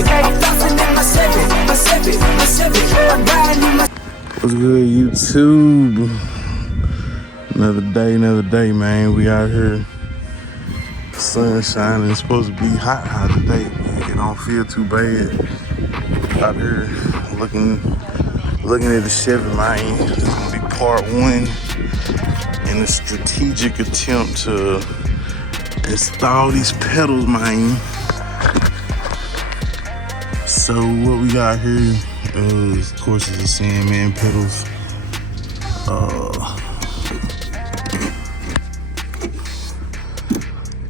What's good, YouTube? Another day, man. We out here, sun shining. It's supposed to be hot today. It don't feel too bad. Out here looking at the Chevy, man. It's gonna be part one in a strategic attempt to install these pedals, man. So what we got here is, of course, the Sandman pedals.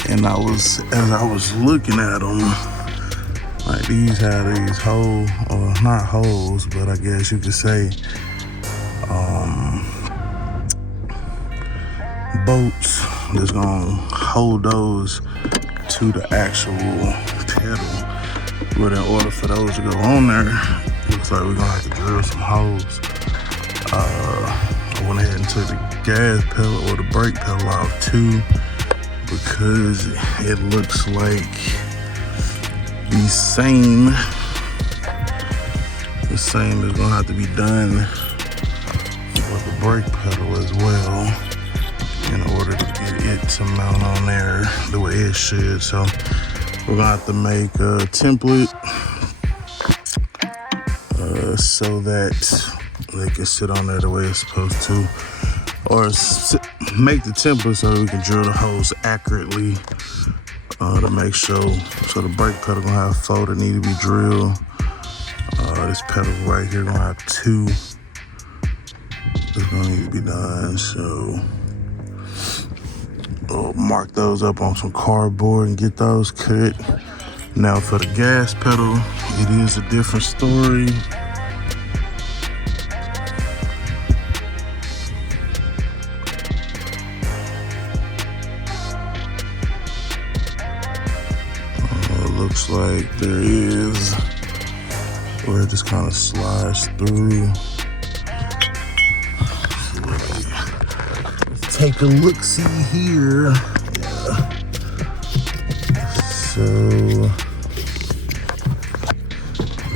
And as I was looking at them, like these have these holes, or not holes, but I guess you could say bolts that's gonna hold those to the actual pedal. But in order for those to go on there, looks like we're gonna have to drill some holes. I went ahead and took the gas pedal or the brake pedal off too, because it looks like the same is gonna have to be done with the brake pedal as well, in order to get it to mount on there the way it should. So we're gonna have to make a template so that they can sit on there the way it's supposed to, or make the template so we can drill the holes accurately to make sure. So the brake pedal gonna have 4 that need to be drilled. This pedal right here gonna have 2 that's gonna need to be done. So we'll mark those up on some cardboard and get those cut. Now for the gas pedal, it is a different story. Looks like there is where it just kind of slides through. Let's take a look-see here. Yeah. So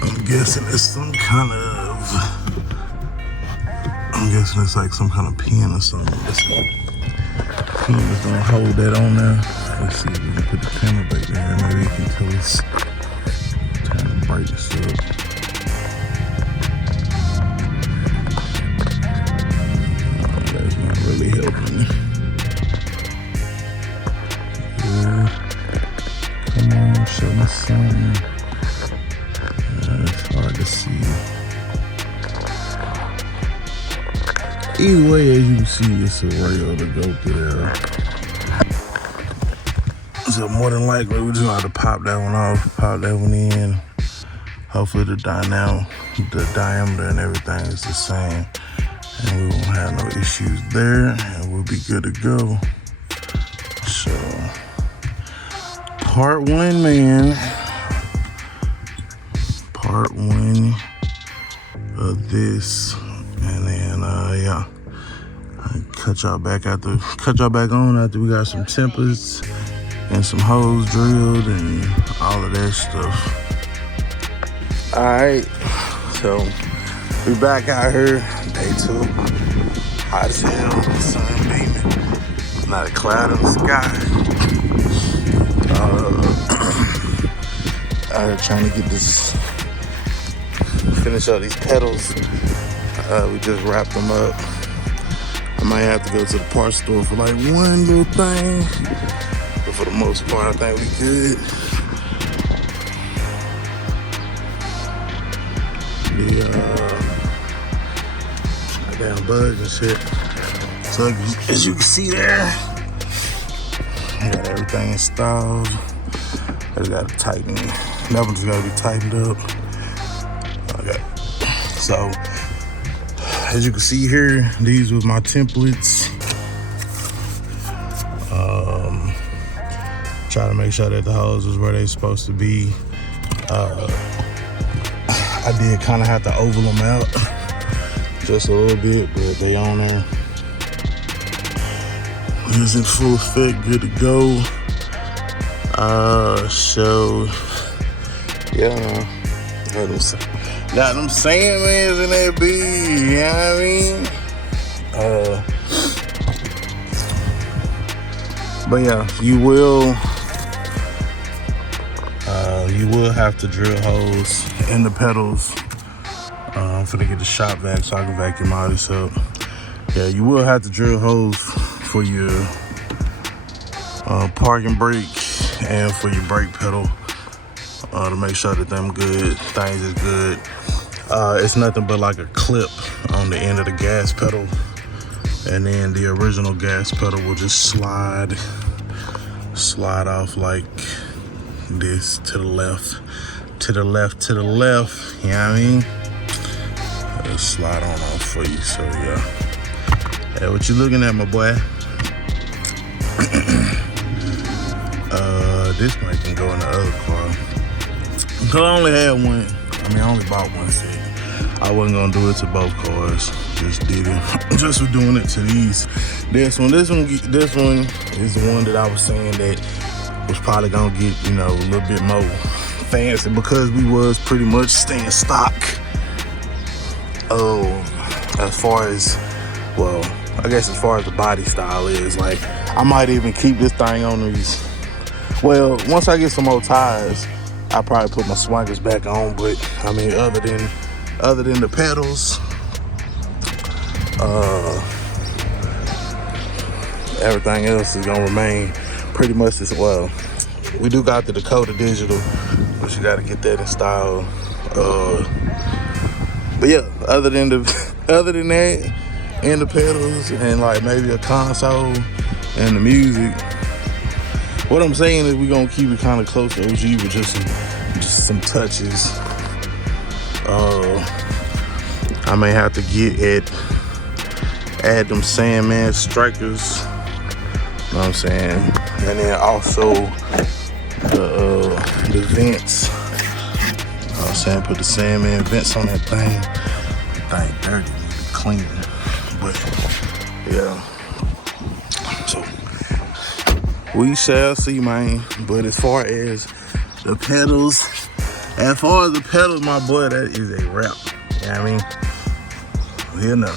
I'm guessing it's like some kind of pin or something. This pin is gonna hold that on there. Let's see if we can put the camera back there. Maybe you can tell us time to break this up. Oh, that's not really helping. Yeah. Come on, show me something. It's hard to see. Either way, as you can see, it's a rail to go through there. So more than likely, we're just gonna have to pop that one off, pop that one in. Hopefully the diameter and everything is the same, and we won't have no issues there, and we'll be good to go. So, part one, man. Part one of this, and then yeah, I'll cut y'all back on after we got some templates and some holes drilled and all of that stuff. All right, so we back out here, day 2. Hot as hell, sun beaming, not a cloud in the sky. Out here trying to get this, finish up these pedals. We just wrapped them up. I might have to go to the parts store for like one little thing, but for the most part, I think we good. Goddamn bugs and shit. So as you can see there, I got everything installed. I just gotta tighten. That one just gotta be tightened up. Okay. So as you can see here, these was my templates. Try to make sure that the hose is where they're supposed to be. I did kind of have to oval them out just a little bit, but they on there. It's in full effect, good to go. So Yeah, man. Got them Sandmans in that B, you know what I mean? But yeah, you will have to drill holes in the pedals for to get the shop vac so I can vacuum all this up. Yeah, you will have to drill holes for your parking brake and for your brake pedal to make sure that things is good. It's nothing but like a clip on the end of the gas pedal, and then the original gas pedal will just slide off like this to the left, you know what I mean? It'll slide on off for you, so yeah. Yeah, what you looking at, my boy? This mic can go in the other car. Cause I only had one. I only bought one set. I wasn't gonna do it to both cars. Just did it. Just for doing it to these. This one is the one that I was saying that was probably gonna get, a little bit more fancy because we was pretty much staying stock. As far as the body style is, like, I might even keep this thing on these. Well, once I get some more tires, I'll probably put my swankers back on, but other than the pedals, everything else is gonna remain pretty much as well. We do got the Dakota Digital, but you gotta get that installed. But yeah, other than that, and the pedals, and like maybe a console and the music, what I'm saying is we're gonna keep it kind of close to OG with just some touches. I may have to add them Sandman strikers, you know what I'm saying? And then also the vents. You know what I'm saying? Put the Sandman vents on that thing. That thing dirty, need to be clean. But yeah. So we shall see, man. But as far as the pedals, my boy, that is a wrap. You know what I mean? Well,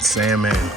Sandman.